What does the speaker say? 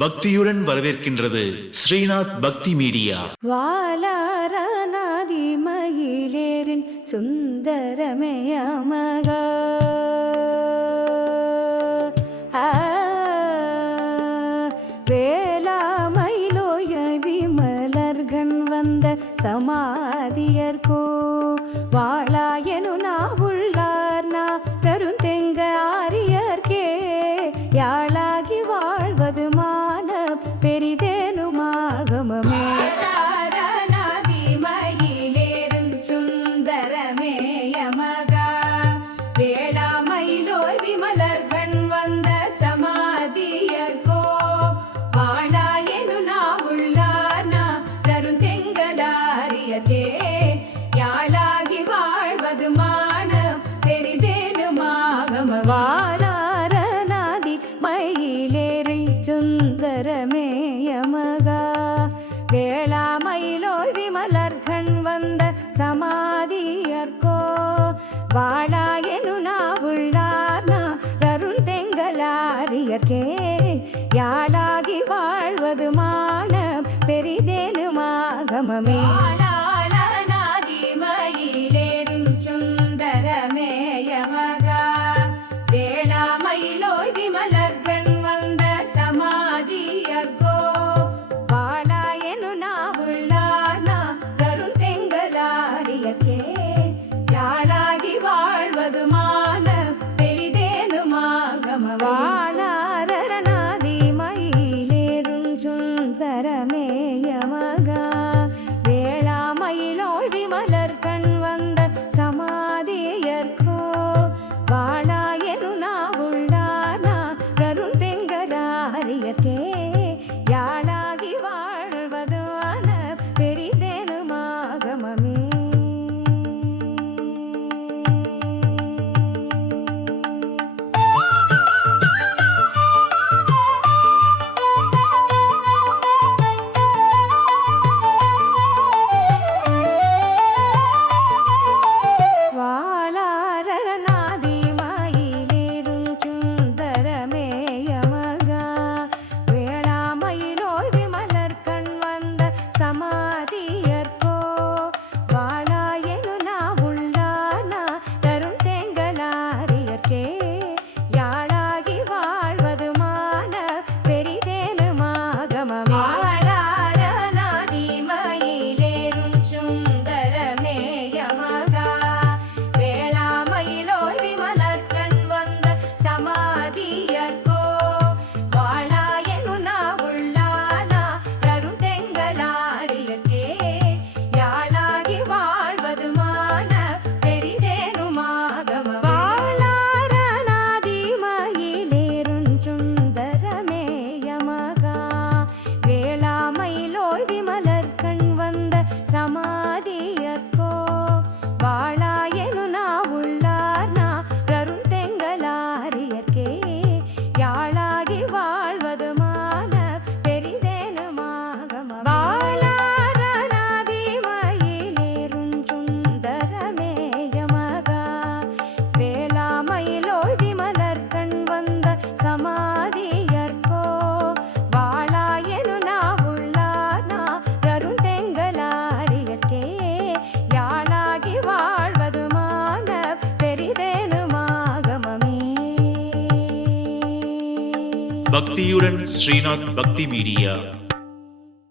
பக்தியுடன் வரவேற்கின்றது ஸ்ரீநாத் பக்தி மீடியா. வாலாரநாதி மயிலேரின் சுந்தரமே அமகா வேளாமையிலோய விமலர்கண் வந்த சமாதியர்கோ யமகா வேளாமையிலோய்வி மலர்கண் வந்த சமாதியர்கோ வாழாயனு நாவுள்ளார்னா அருள் தெங்கலாரியர்கே யாழாகி வாழ்வது மான பெரிதேனுமாகமமே അന്തരമേ நாதி ഭക്തിയുടൻ ശ്രീനാഥ് ഭക്തി മീഡിയ